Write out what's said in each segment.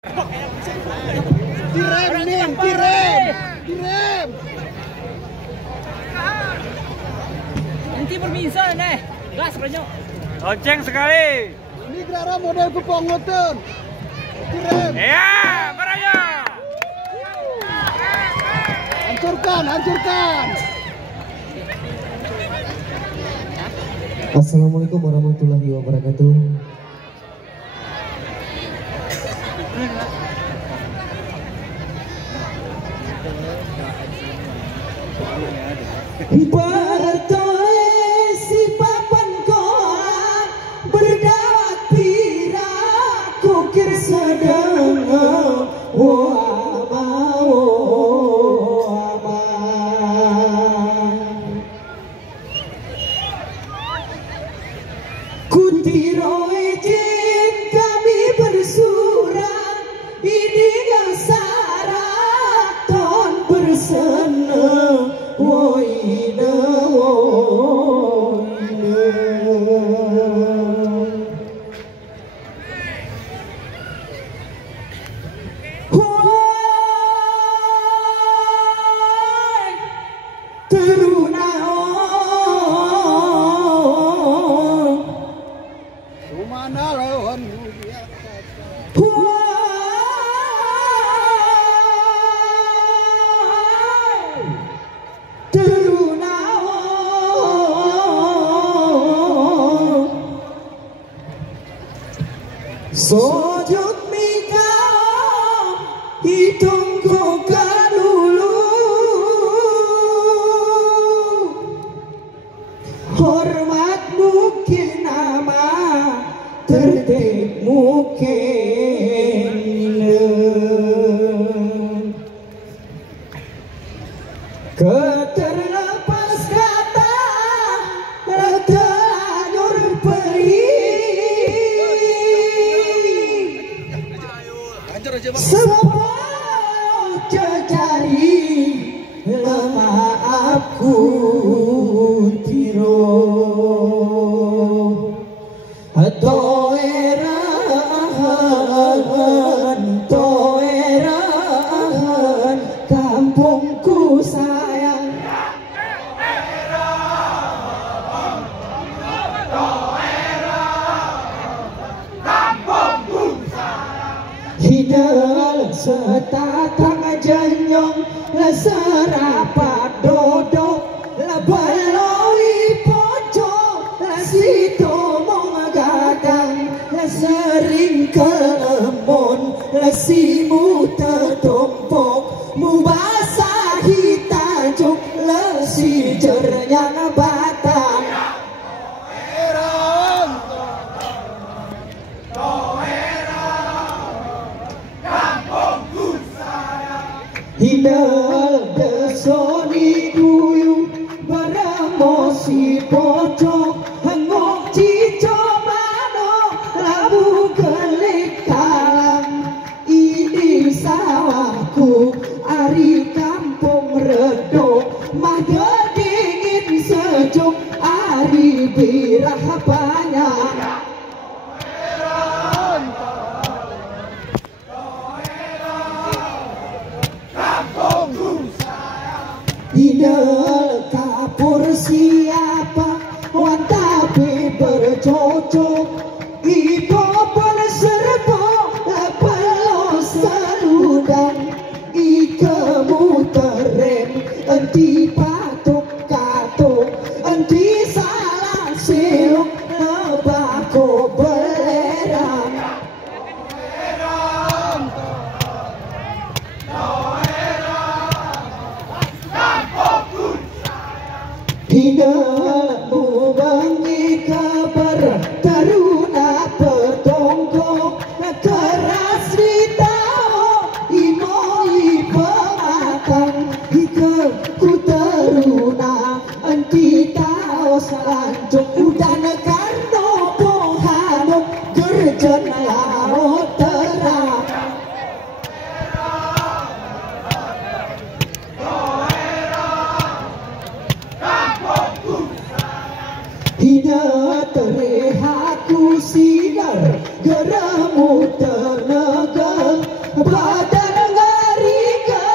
Direm nih, direm. Nanti berbisa nih, gas banyak. Lonceng sekali. Ini gerara model kepongotan. Direm. Ya, beraya. Hancurkan. Assalamualaikum warahmatullahi wabarakatuh. Bertoe si papan koan berdawat pira kukir sedang Kutiro izin kami bersurat ini yang saraton bersenang woine. Mana lawan Sojud mikau hidungku kalulu hormat mungkin nama tertib mungkin keterlepas kata teranyur perih sebuah jejari maafku tiro toeran kampungku sayang hidal setatang jenyong serapat dodok baloi pojok situ gadang sering kelembon simu tertumpuk mubasahi tajuk lesi jernyang batang hidal desoni duyung beramosi pojok hengok cico mano labu gelik kalang ini sawahku ari kampung redok mada dingin sejuk ari birah banyak hidal kapur siapa wan tapi bercocok iko pun serbo pelo seludang ikemu terem enti patuk katuk enti salah siluk lebako belerang hidal mubangi kabar taruna petongkok keras ditao imoi pematang ike ku taruna anti tao salanjung udan karno pohano gerjen laut terang kampungku badan ngari ke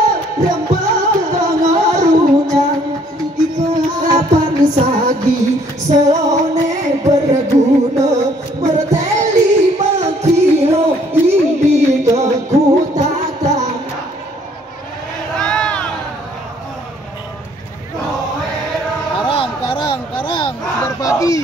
rembang pengarunyang ikapan sagi selone berguna merteli makilo ini kekutatan karang segar pagi.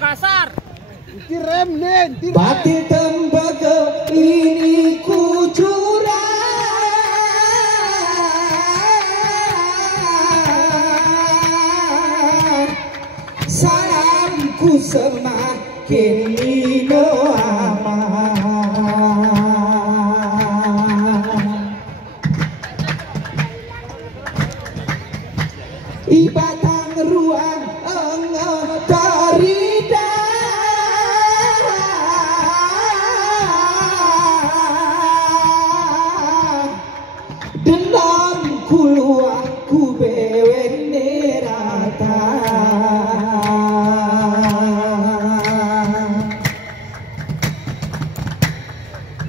Kasar. Tirem nen, tirem. Pati tembaga ini kucuran salamku semakin ino aman ibatang ruang tarida denam kuluahku bewen nerata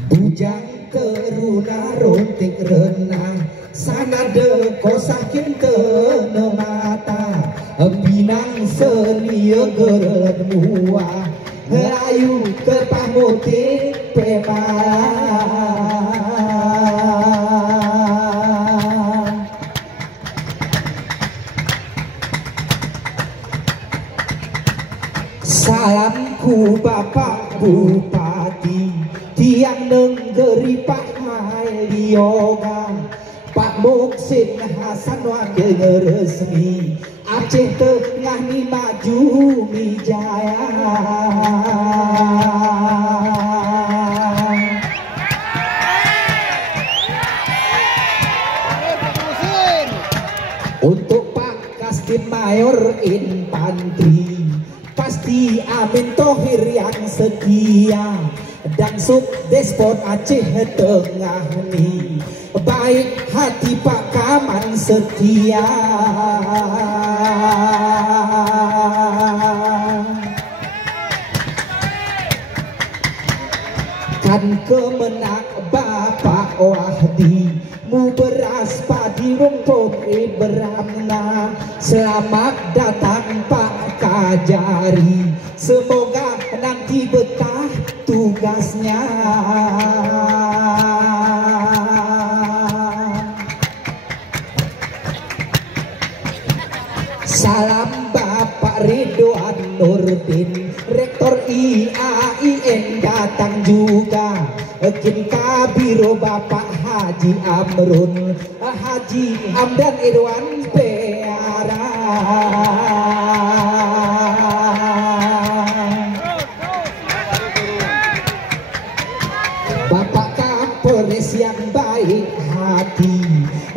bujang keruna rontik renang sanade kosakin tenemata binang senia geret muah rayu kepamote pema salamku Bapak Bupati tiang nenggeri Pak Malioga Pak Muksin Hasan Wakil resmi Aceh Tengah ni maju mijaya untuk Pak Kastim Mayor Infantri pasti Amin Thohir yang setia dan Subdespot Aceh Tengah ni baik hati Pak Kaman setia kan kemenak Bapak Wahdi mu beras padi rumput beramna selamat datang Pak Kajari semoga nanti betah tugasnya salam Bapak Ridwan Nurdin Rektor IAIN datang juga Kin Kabiro Bapak Haji Amrun Haji Hamdan Irwan Peara Bapak Kapolres yang baik hati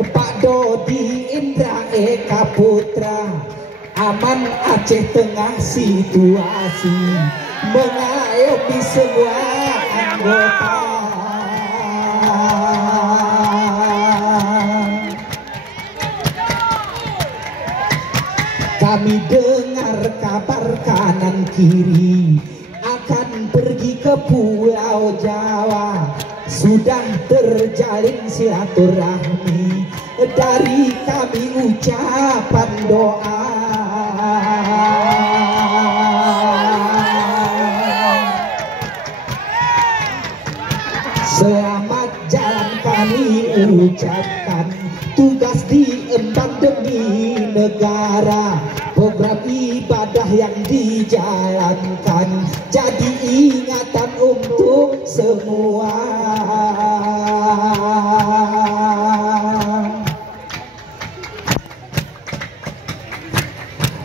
Pak Dodi Indra Eka Putra aman Aceh Tengah situasi mengayomi semua anggota kami dengar kabar kanan kiri akan pergi ke Pulau Jawa sudah terjalin silaturahmi dari kami ucapan doa kami ucapkan, tugas diemban demi negara, program ibadah yang dijalankan jadi ingatan untuk semua.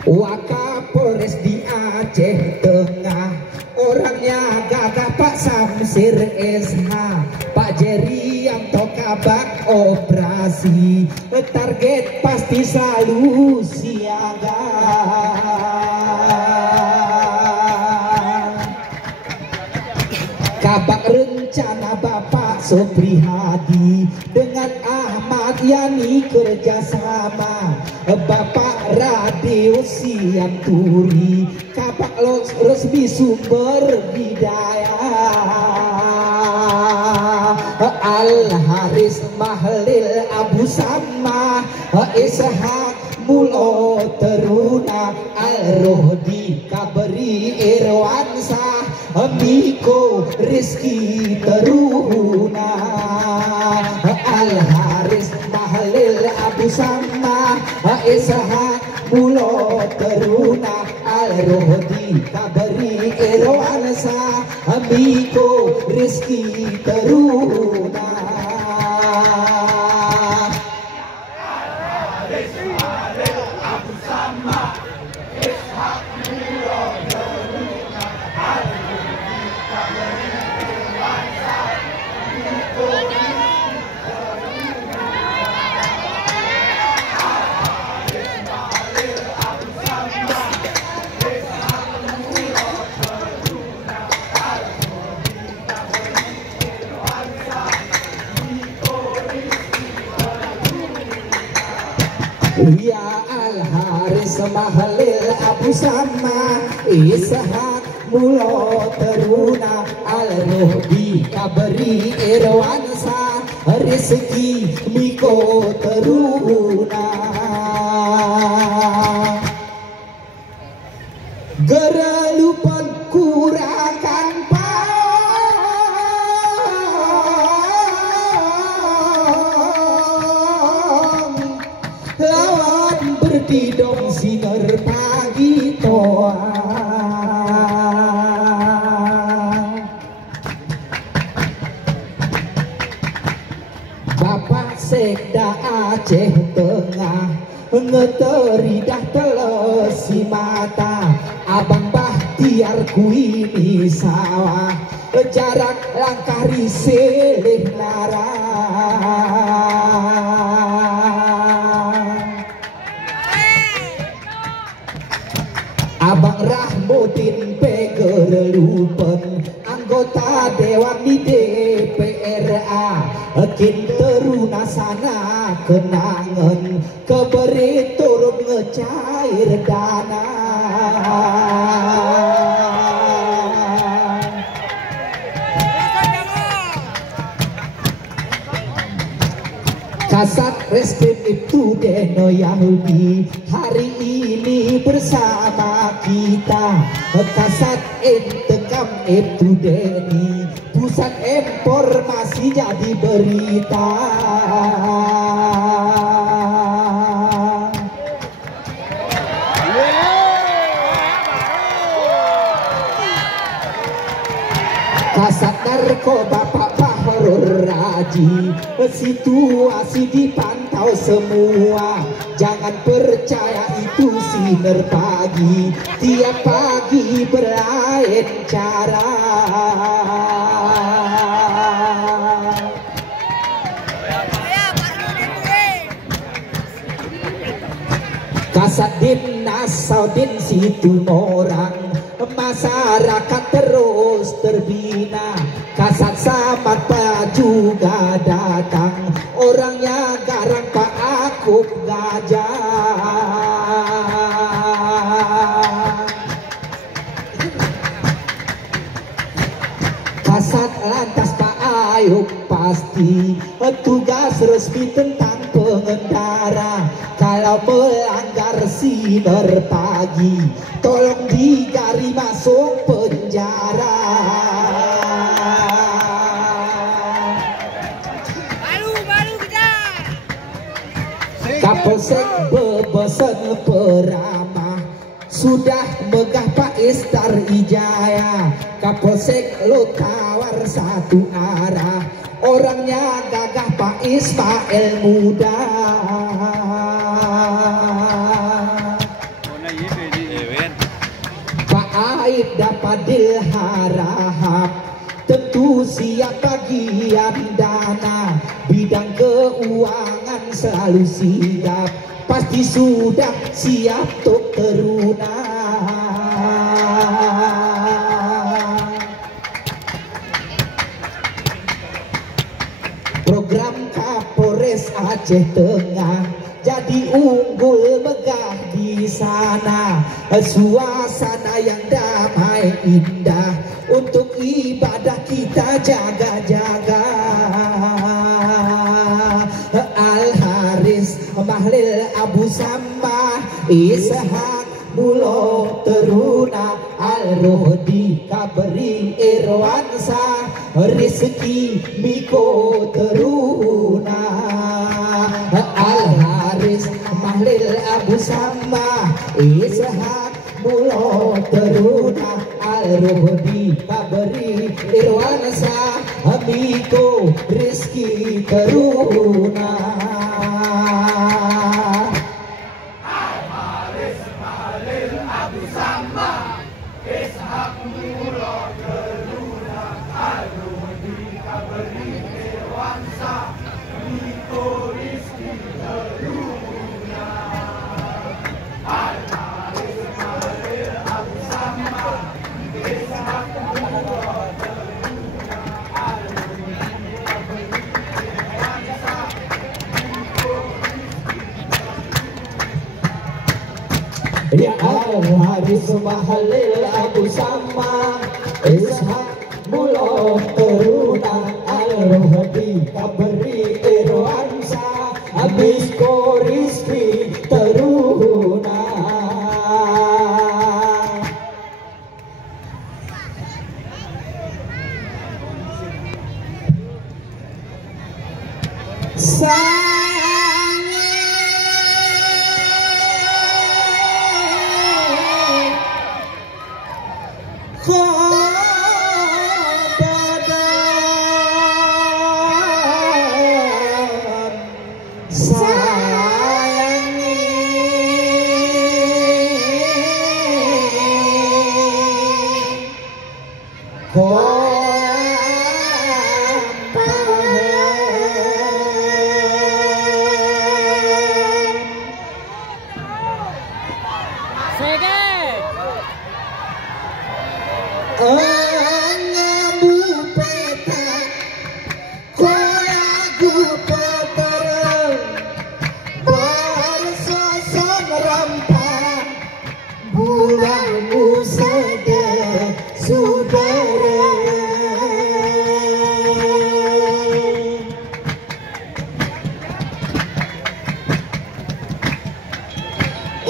Wakapolres di Aceh Tengah, orangnya gagah Pak Samsir SH, Pak Jerianto kabak operasi, target pasti selalu siaga. Kabak rencana Bapak Sopri Hadi dengan Ahmad Yani kerjasama, Bapak Radio Sianturi kabak resmi sumber bidaya, Al Haris Mahlil Abu Sama, Ishak Mulo Teruna, Al Rohdi Kaberi Irwansa, Miko Rizki Teruna, Al Haris Mahlil Abu Sama, Ishak Mulo Teruna, Al Rohdi Kaberi Irwansa, Miko Rizki Teruna. Ya Al Haris Mahlil Abu Sama, Ishak Mulo Teruna, Al Rohdi Kaberi Irwansa, Rizki Miko Teruna. Gerelupan kurakan lawan berdidong sinar pagi toa. Bapak Sekda Aceh Tengah ngeteridah telesi mata, Abang Bahtiar kuini sawah, jarak langkah riselih nara. Abang Rahmudin Pegerelupen, anggota Dewan di DPRA, Kin Teruna sana kenangan, keberi turun ngecair dana. Kasat Reskrim itu Deno Yahudi hari ini bersama kita. Kasat Intekam itu Deni, pusat informasi jadi berita. Kasat Narkoba Pak Fahrul Raji, situasi dipantau semua, jangan percaya itu sinar pagi, tiap pagi berlain cara. Kasat Dimnas Saudin Situmorang, masyarakat terus terbina. Kasat Samad Pak juga datang, orangnya garang Pak Akub Gajah. Kasat Lantas Pak Ayub pasti, tugas resmi tentang pengendara, kalau melanggar sinar pagi tolong digari masuk penjara. Kapolsek bebesen peramah sudah megah Pak Istar Ijaya. Kapolsek lo tawar satu arah, orangnya gagah Pak Ismail muda. Pak Aib dapat dilharap, tentu siap bagian dana, bidang keuangan selalu siap, pasti sudah siap untuk teruna. Program Kapolres Aceh Tengah jadi unggul megah di sana, suasana yang damai indah, untuk ibadah kita jaga-jaga. Al-Haris Mahlil Abu Sama Ishak Mulo Teruna Al-Rohdi Kabri Irwansa Rizki Miko Teruna. Al-Haris Mahlil Abu Sama Ishak Mulo Teruna Al-Rohdi Kabri Irwansa Miko Rizki Teruna. Ya Al-Haris Mahlil Abu Sama Ishak Mulo Teruna Al-Rohdi Kabri Irwansa Habis Rizki Teruna.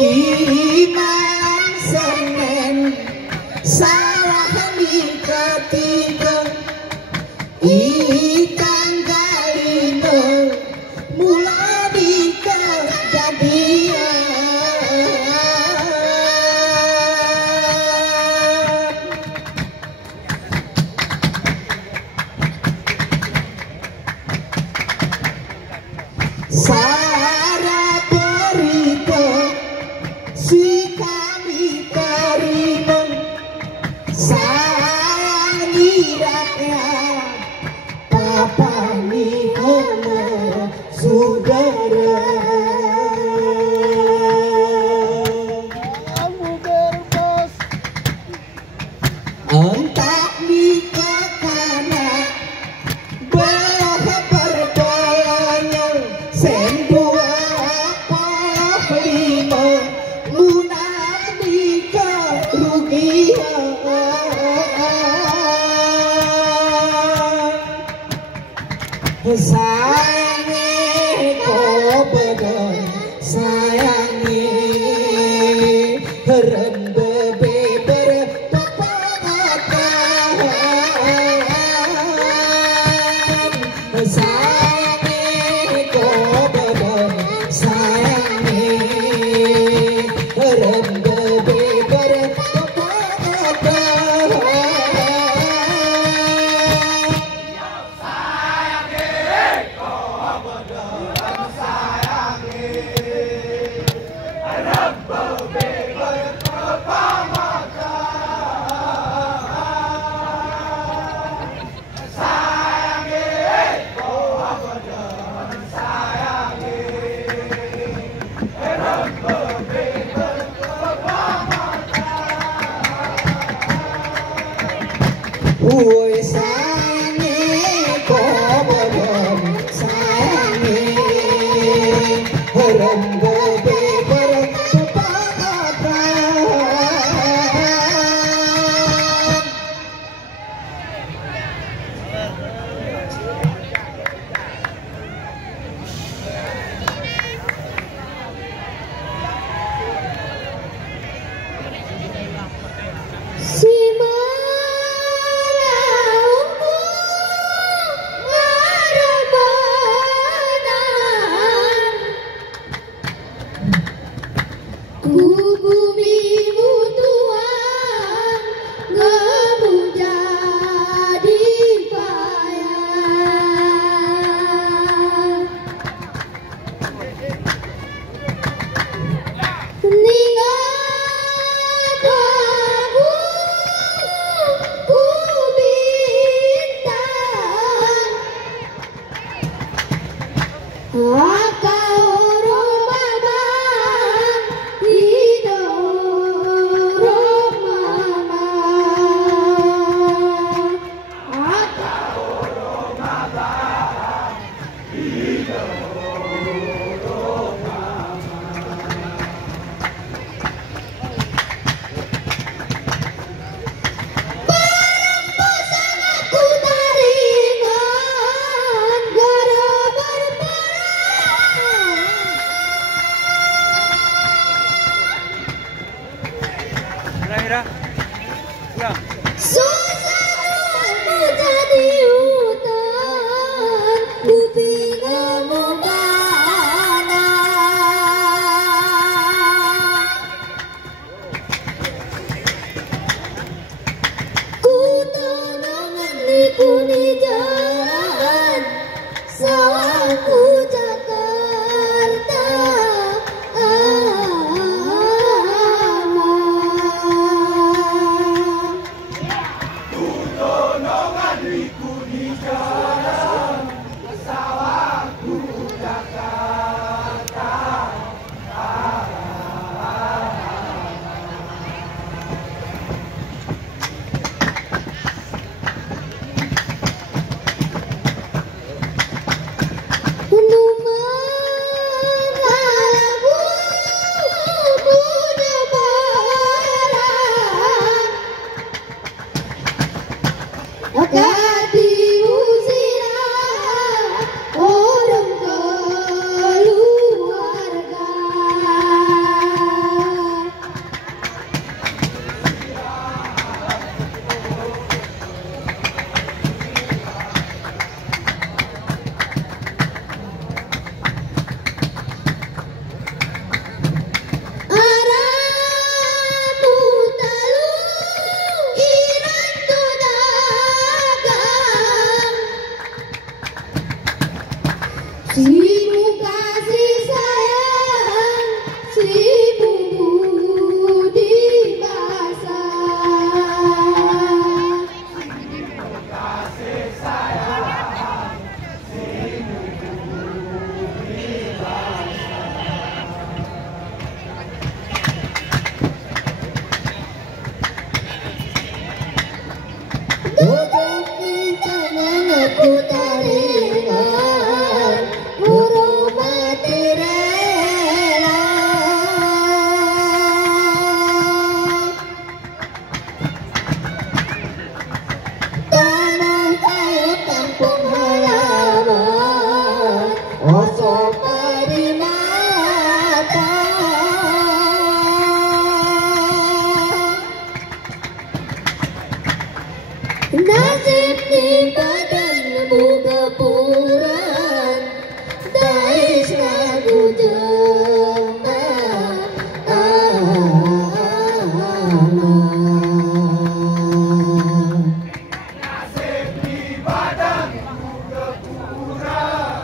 Imam Senin salah di ketiga, tanggal 5 mulai di kejadian. Sarah berita si kami terima, sayang rakyat, papa ni hamba saudara. Kamu berbos. Entah di kanan belah berbolanya sendua puluh 5 munah di kerugian. Sayangi kau bedon, sayangi rembe beber pepatah. Sayangi kau bedon, sayangi Woi sayangi kau bedon sayangi rembo beber kepakatan. Ira, pulang. Suasana jadi hutan, ku bingung mana. Ku tanangan liku di jalan, sawahku Jakarta. Simu kasih sayang, simu budi basah. Simu kasih sayang, simu budi basah. Duduk di tangan aku taringan, mati rela. Tanah kayu kampung halaman, oso perimata. Nasib di badan kepuran, dais lagu jemaah. Nasib di badan kepuran,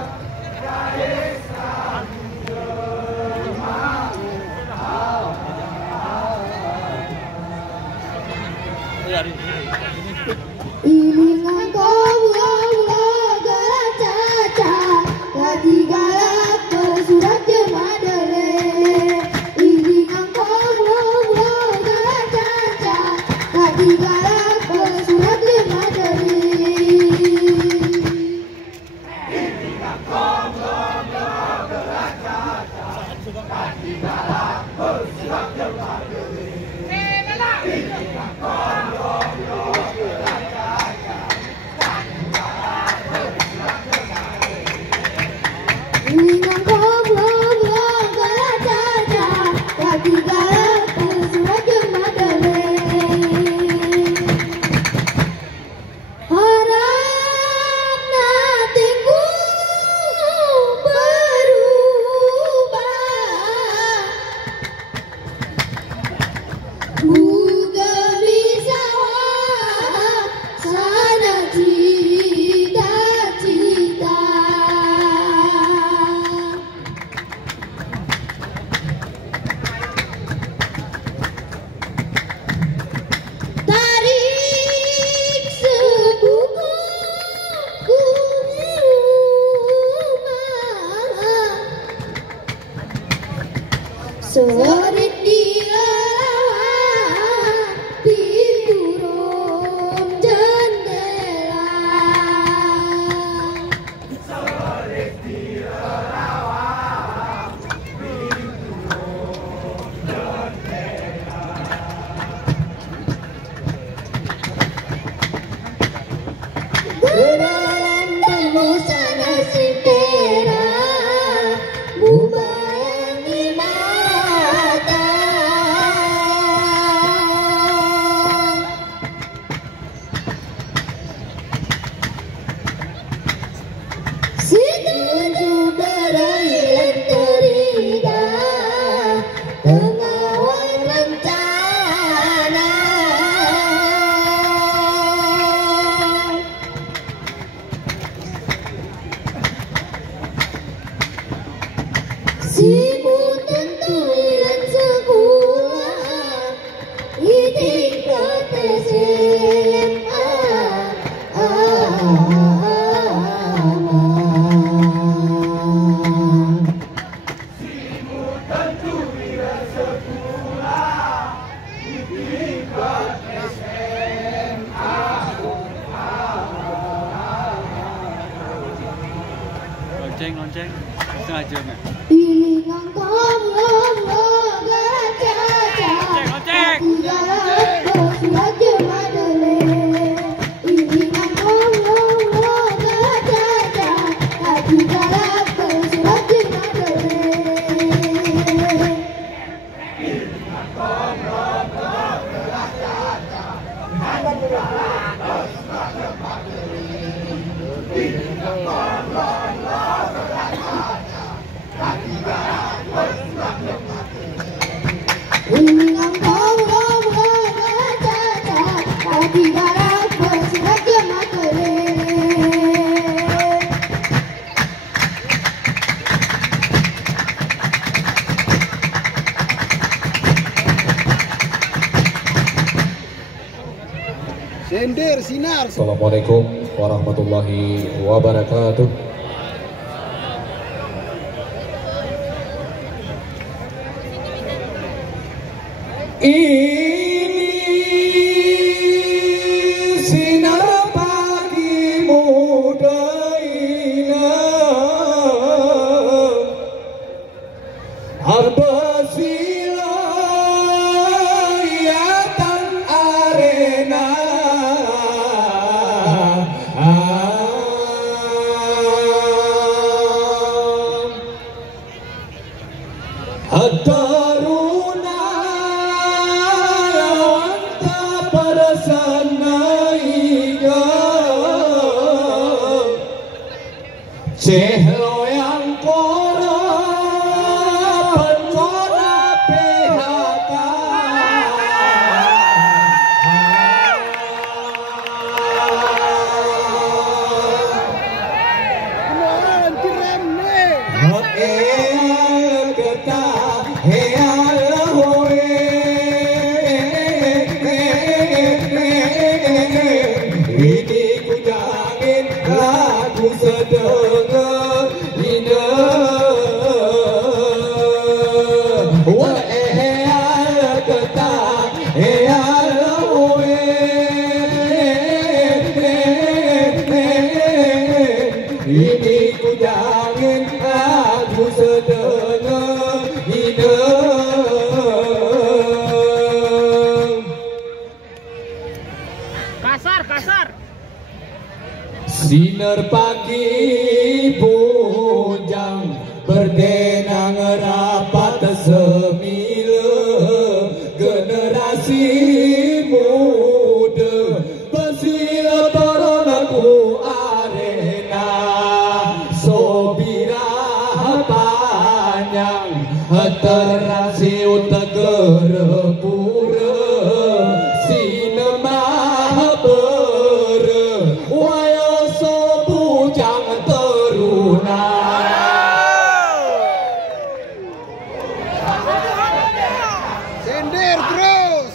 dais lagu jemaah. Ilingan kau galak caca, lagi galak bersurat jemadere. Ilingan kau galak caca, lagi galak bersurat jemadere. lonceng setengah jam ya. Ilingang kong caca, tigalah bersurat jemadele. Ilingang kong caca, tigalah bersurat jemadele. Ilingang kong caca, tigalah bersurat jemadele. Sender sinar. Assalamualaikum warahmatullahi wabarakatuh. Ini sinar pagi muda indah, arbasilayatan arena. Hadaruna anta parasanaiga cehlo yang kora pencona PHK. Anti rem nih. Ini ku jamin lagu sedengar indah. Wah ketak ini ku jamin lagu sedengar indah. Kasar. Sinar pagi punjang berdenang rapat semila, generasi muda bersila toronaku arena. Sobira panjang terasi utegera pura sinema Sender terus.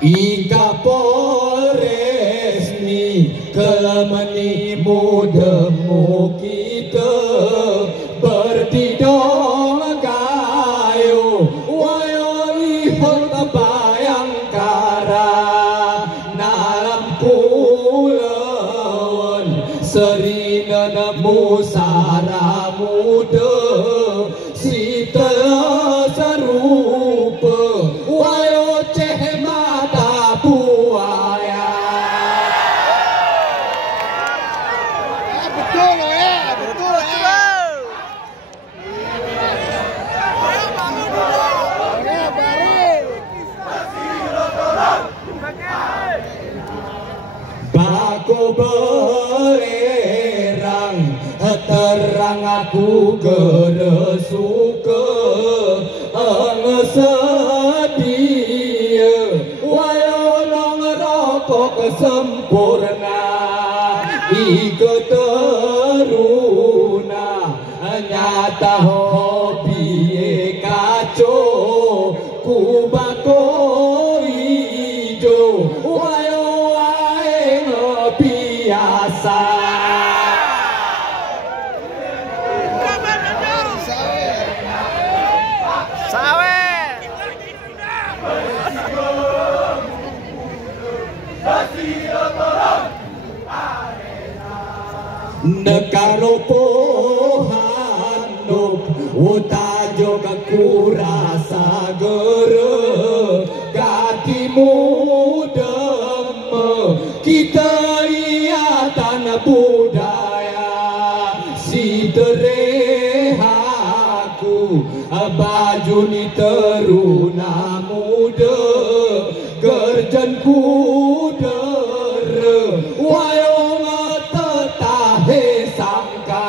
Ika Polresmi kelamani mudemu kita bertidong kayu wayo ihol bayangkara nalam kulon serina musara muda sita serupa wayo ceh mata buaya. Betul ya, betul ya. Bako belerang terang aku keresuka sedia wayo long rokok sempurna iko teruna nyata hobi kacau ku bako ijo wayo ae biasa. Sawer. Nekaro pohanuk utajo kurasa gere gatimu deme kita iya tanah budaya si terehaku baju ni teruna muda gerjan kudere wayong tetahe sangka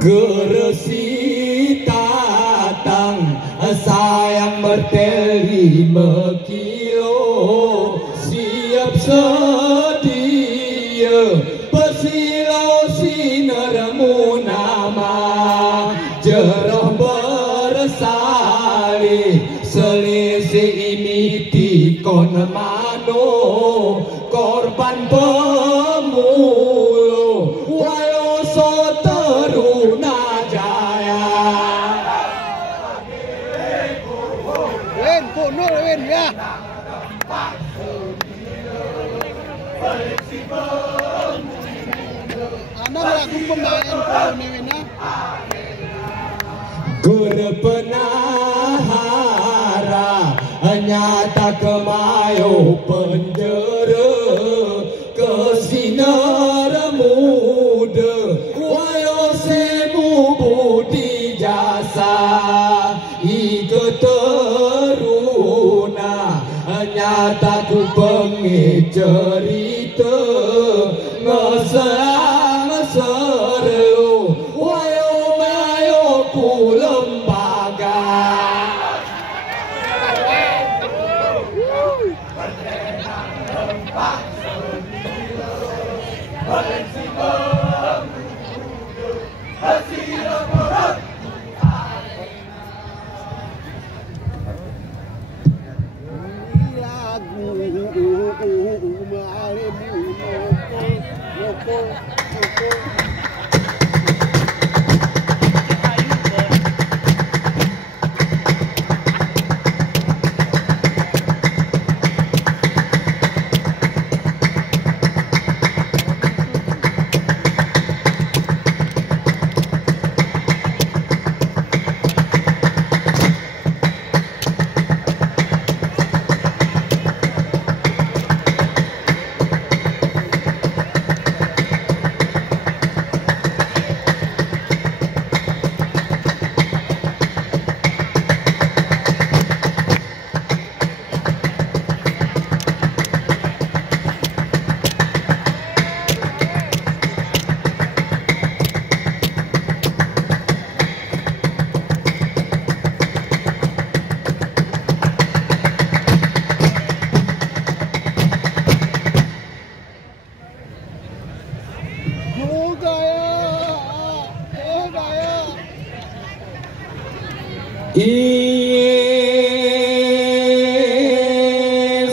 geresi tatang sayang berteli mekilo siap sedia persilau sinermu nama jeroh bersali selisih imiti kon mano korban pemulu wayo so teruna jaya Win, kuno Win ya. Anda lagu pemain kuno Win ya. Guru penahara nyata kemayo penjara kesinar muda wayo semu budi jasa iketeruna nyata ku pengen cerita ngeserang seru wayo mayo ku lembaga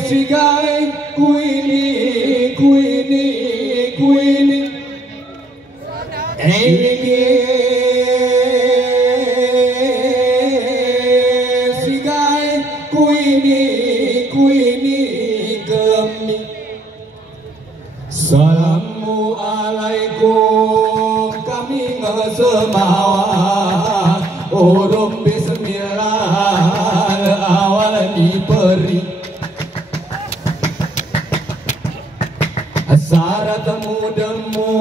sigai kuini sigai kuini gemi Assalamualaikum kami ngesemawa urung bismillah awal diberi syarat demu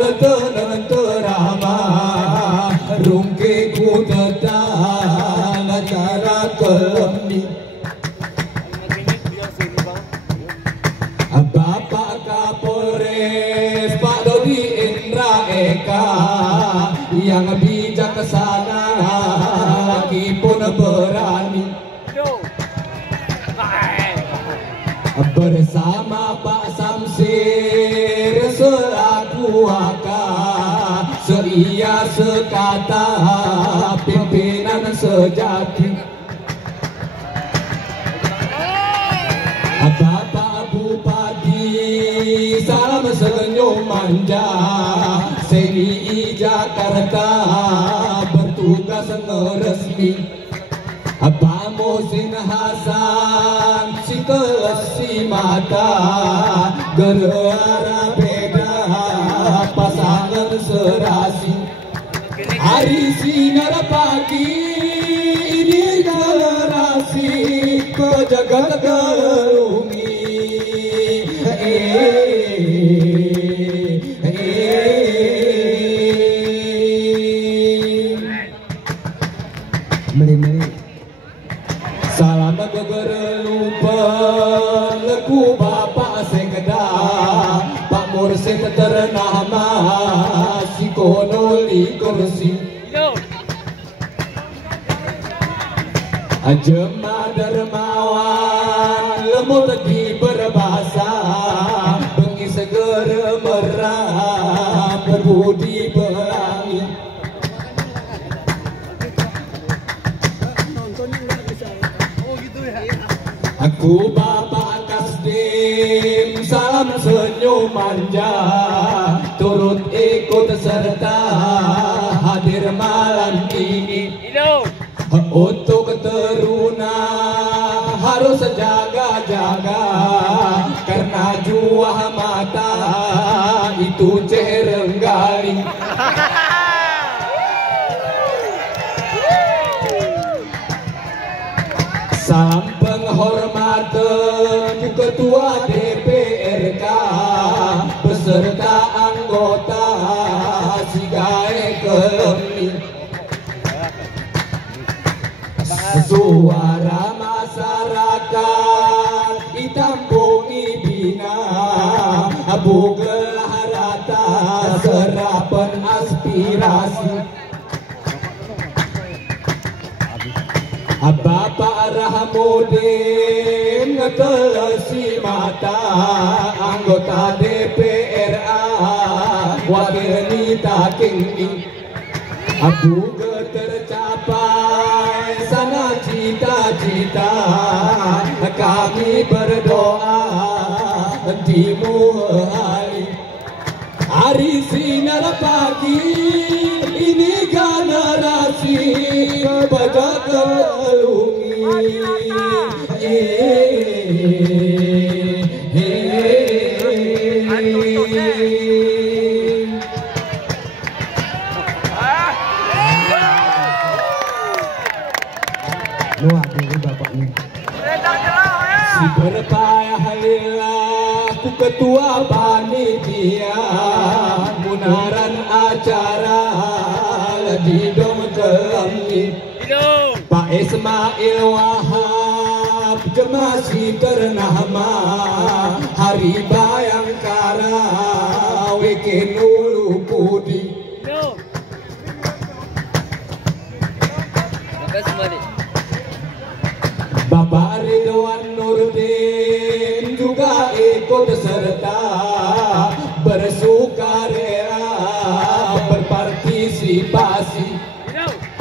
letenen terama rungke ku tetang cara kelembi Bapak Kapolres Pak Dodi Indra Eka yang bijaksana lagi pun berani bersama Pak Samsir selaku wakil seia sekata pimpinan sejati Bapak Bupati salam senyum manja Jakarta bertugas resmi. Pak Muhsin Hasan si kelesi mata gerara beda pasangan serasi. Hari sinar pagi ini generasi kejaga gerumi. Salam geger lupa leku bapak sekda Pak Mursid ternama si konoli kursi. Jemaah dermawan lemut di berbahasa bengi segera merah berbudi pelangi. Aku Bapak Kasdim salam senyum manja turut ikut serta hadir malam ini. Untuk teruna harus jaga-jaga karena jua mata itu cerenggali. Salam penghormatan Ketua DPRK beserta anggota Sigae Kelemi. Suara masyarakat ditampungi bina bugelah rata serapan aspirasi. Bapak Rahmudin kelesi mata anggota DPRA wakil nita kini aku tercapai sana cita-cita kami berdoa hentimu hari hari sinar pagi ini generasi baca kelungi. Luar dulu bapak ini. Si berpayah lila ku ketua panitia munaran acara di dom kelami. Pak Ismail Wahab masih ternama Hari Bayangkara Wekin Ulu Pudi. Bapak Ridwan Nurdin juga ikut serta bersukarela berpartisipasi.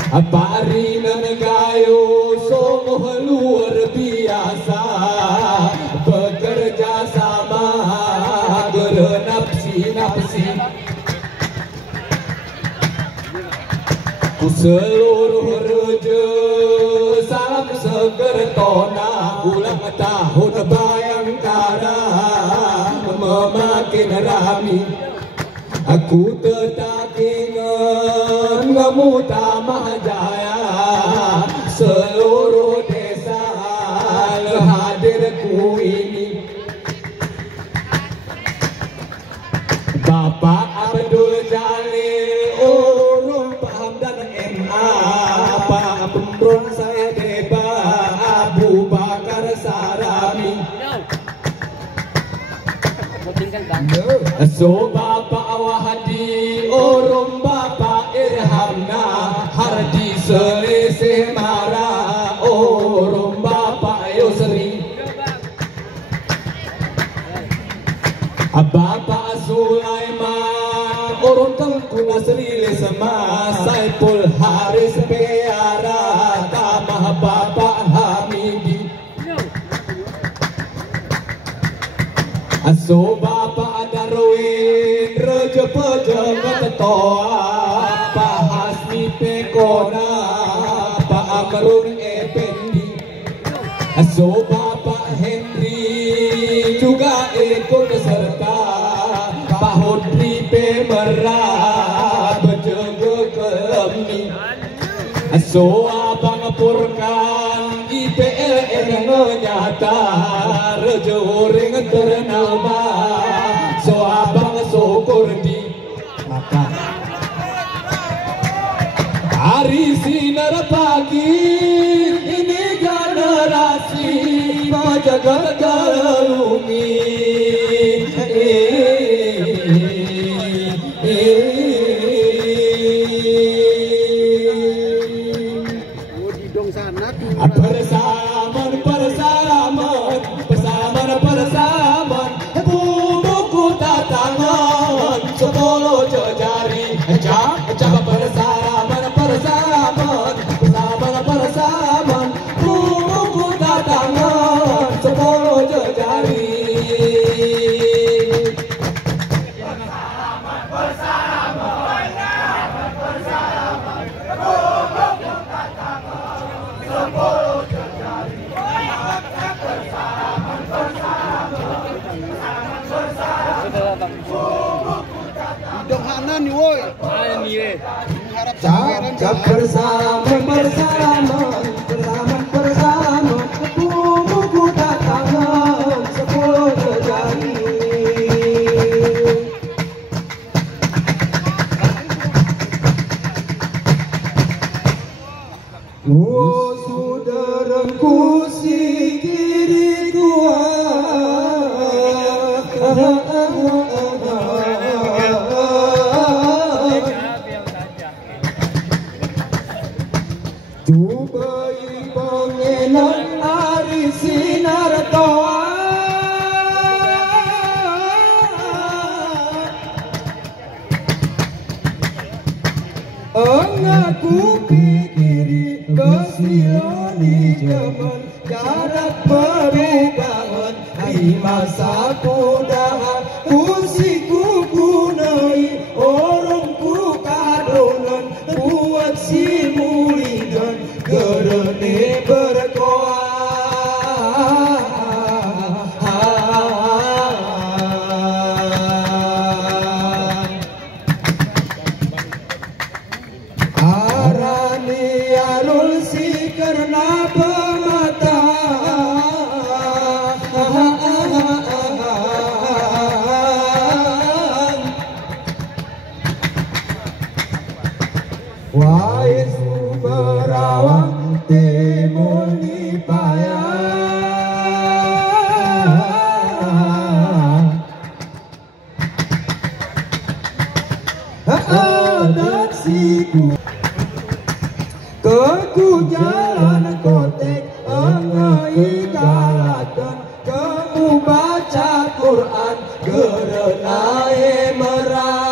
Pak Rinan Gayo sungguh luar biasa bekerja sama genapsi-napsi. Ku seluruh reja salam segertona ulang tahun Bayangkara memakin rami. Aku tetap ingat kamu Tamah Jaya seluruh desa hadirku ini. Bapak Abdul Jalil urung paham dan MA Pak Pemron saya Deba Abu Bakar Sarami. So Bapak Wahdi urung Bapak Irhamna Hardi Selesai Mara urung Bapak Yusri. Bapak Sulaiman urung Tengku Nasri Lesma Saiful Haris Peara Tamah Bapak Hamidi. So Bapak Darwin Reja Pejabat Toa Harun Effendi, so Bapak Henry juga ikut serta, Pak Hodri Pemerah berjaga kelemi, so Abang Purkan IPLN nyata rejoring ternama, so Abang Sokordi maka hari sinar pagi ini generasi menjaga galumi. Persamaan buku tatangan 10 jari cap persamaan buku tatangan 10 jari. Dong Hanan nih woi. Mengharap sampean Cap persamaan buku tatangan 10 jari. Oh saudaraku si kiri gua, tu bayi pengenan hari sinar toa, aku pikiri kesiloni zaman jarak perubahan di masa kudahan kusiku gunai orangku kadonan buat si muligan gerene berkoa. Arani alul si karena pemata, wahai berawang timur nipaya, adat siku keku jalan kotek engai galatan kamu baca Quran gerenai merah.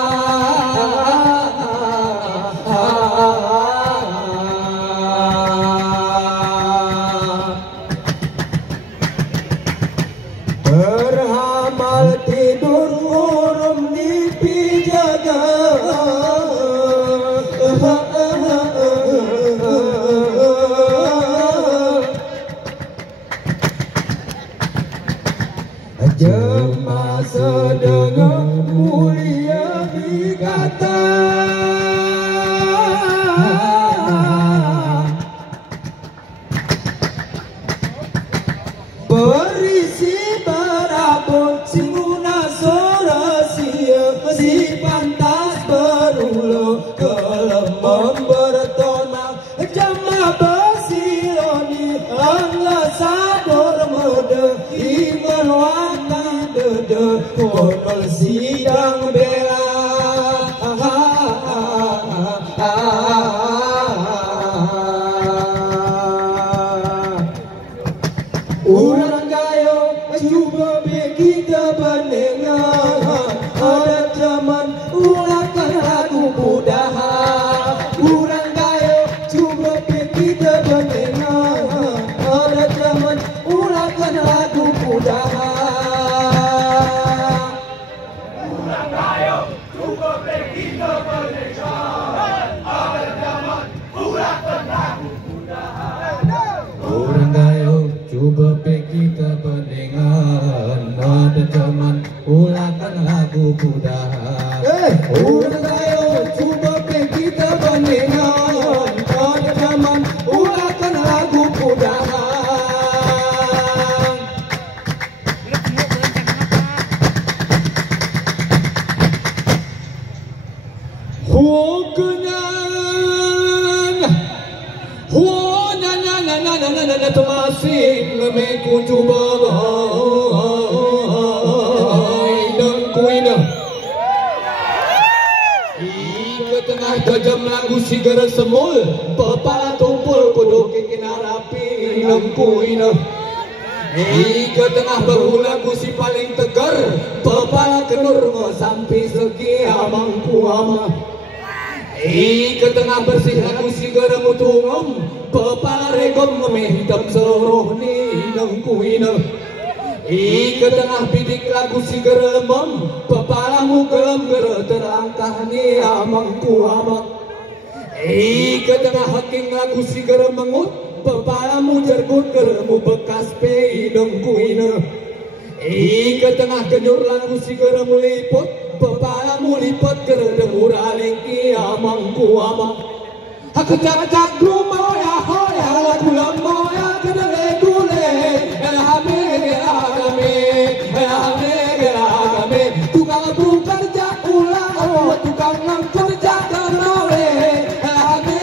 Berhamal tidur urung nipi jaga, jemaah sedengah mulia dikata, berisi berabot singuna sorasia si pantas berulo kelemam bertonang jemaah basiloni angga sador mede iman wata dede kono bepe kita pendengar ada teman ulakan lagu kudahan. Udah ayo coba kita pendengar ada teman ulakan lagu kudahan. Masih lemeku coba dan kuina ke tengah tajam lagu sigara semul pepala tumpul kudu kikin rapi dan kuina ke tengah bahu lagu si paling tegar pepala kenur sampai segi amangku ama ke tengah bersih lagu sigara mutungom pepala regom ngemeh hitam seluruh ni nangkuina ke tengah bidik lagu sigara lemam pepalamu gelem gera terangkah ni amangku amang ke tengah haking lagu sigara mengut pepalamu jergut geremu bekas pe nangkuina ke tengah kenyur lagu sigara muliput pepalamu lipat gera demura lengki amangku amang aku cak rumah ya hoya gula moya kedele gule elhame elhame tukang bekerja ulang tukang kerja kanawe elhame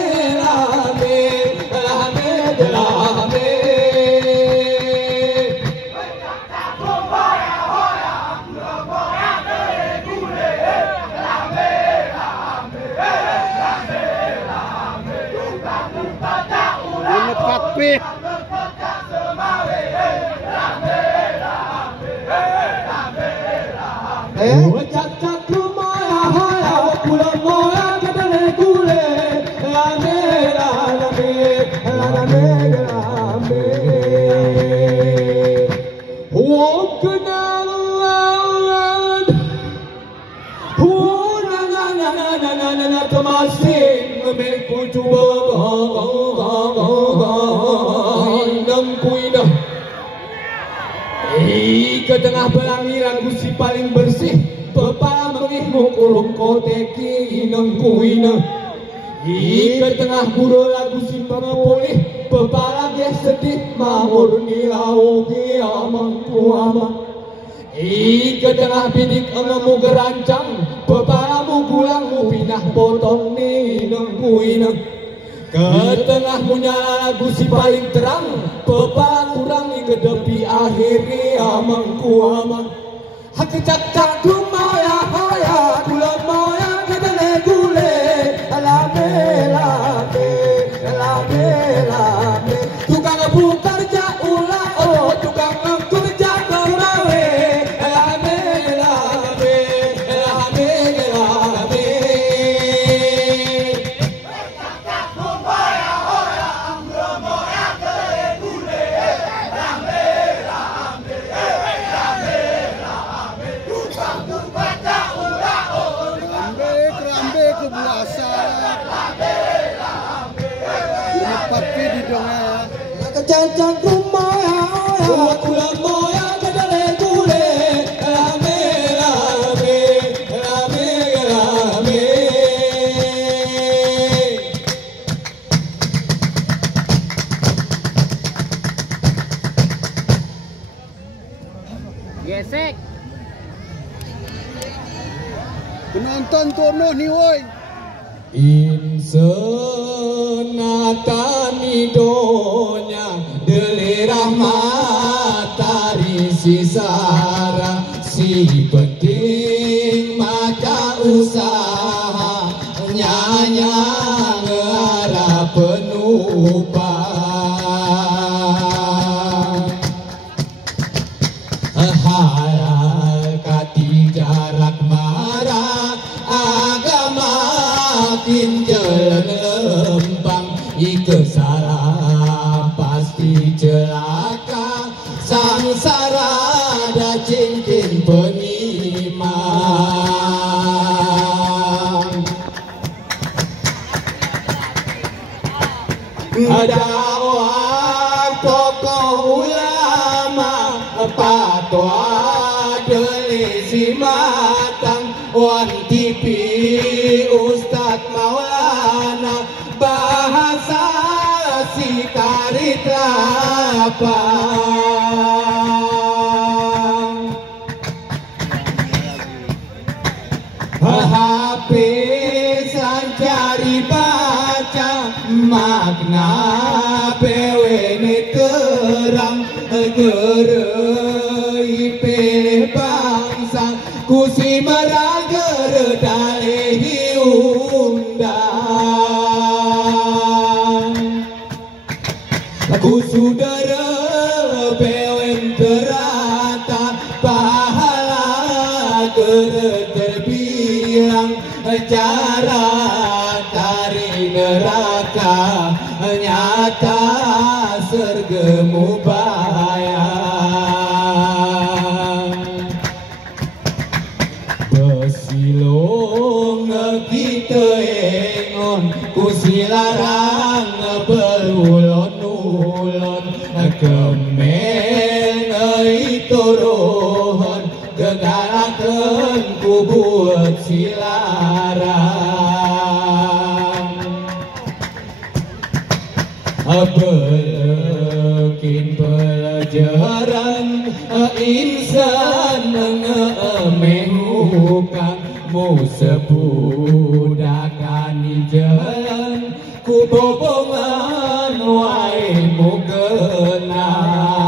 Tapi cak rumah ya gula moya kedele gule elhame masih memeku ke tengah pelangi lagu si paling bersih pepala mengihmu kurung koteki nengkuina ke tengah buru lagu si pengepulih pepala dia sedih mamur nilaugi amangku amang ke tengah bidik engemu gerancang pepalamu gulangmu pinah potong ni nengkuina ke tengah munyala lagu si paling terang pepala kurangi ke depi akhiri amangku amang hak cak moya gula moya kedele gule lame tukang bekerja ulah tukang kerja kanawe lame cak rumah ya gula moya kedele gule lame Gesek. penonton tono nih woi. Insenatani donya delirah matahari sisara si penting maka usaha nyanya ngara penumpang halal kati jarak marah agama jalan lempang ike salah pasti celaka sangsara ada cincin penyimang ada pokok ulang fatwa delisi matang wan tipi Ustadz Maulana bahasa si karit lapang HP sancari baca makna pewene terang gerei pilih bangsa kusi merager dalehi undang kusudara pewen terata pahala terbilang cara dari neraka nyata sergemu bayang besilong kita engon kusilarang berulon-ulon kemen itorohon gegarakan ku buat silarang belekin pelajaran insan ngemehukan mu sebudakan di jalan ku bobongan wae mu genang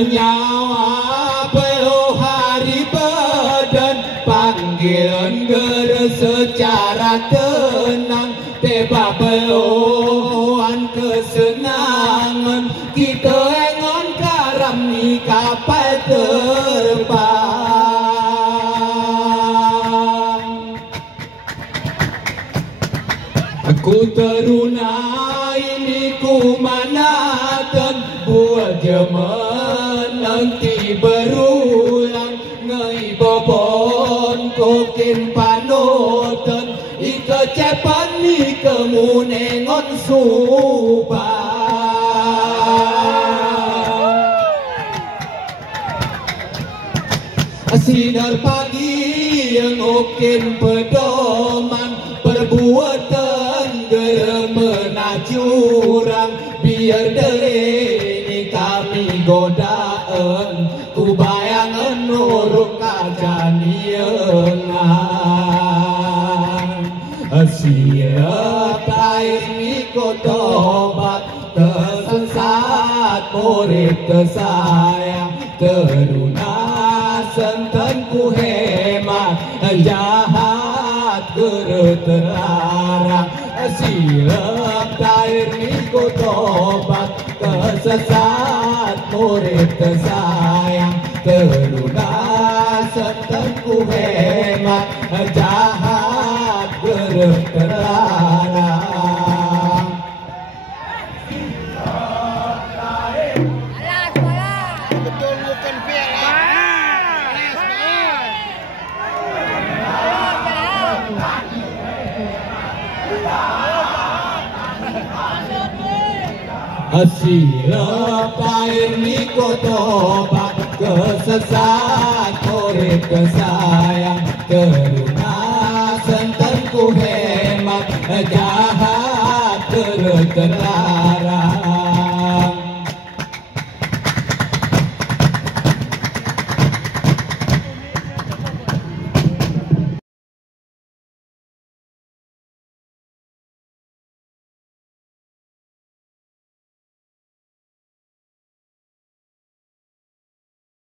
nyawa peluh hari badan panggilan ger secara tenang teba peluhan kesenangan kita engon karam ni kapal terbang aku teruna ini ku manakan buat zaman nanti berulang ngai bobon kokin panutan ika cepan ni kemunengon subang sinar pagi yang okin pedoman perbuatan geremena curang biar dele kami godaan ku bayangan nuruk kajaniengan siap air miko tobat tersesat murid tersayang teruna senten ku hemat jahat gere terlarang silap air miko tobat tersesat murid tersayang teruna senten ku hemat jahat gere terlarang Betul bukan piala. silap air miko tobat kesesat murid kesayang teruna senten ku hemat jahat terlarang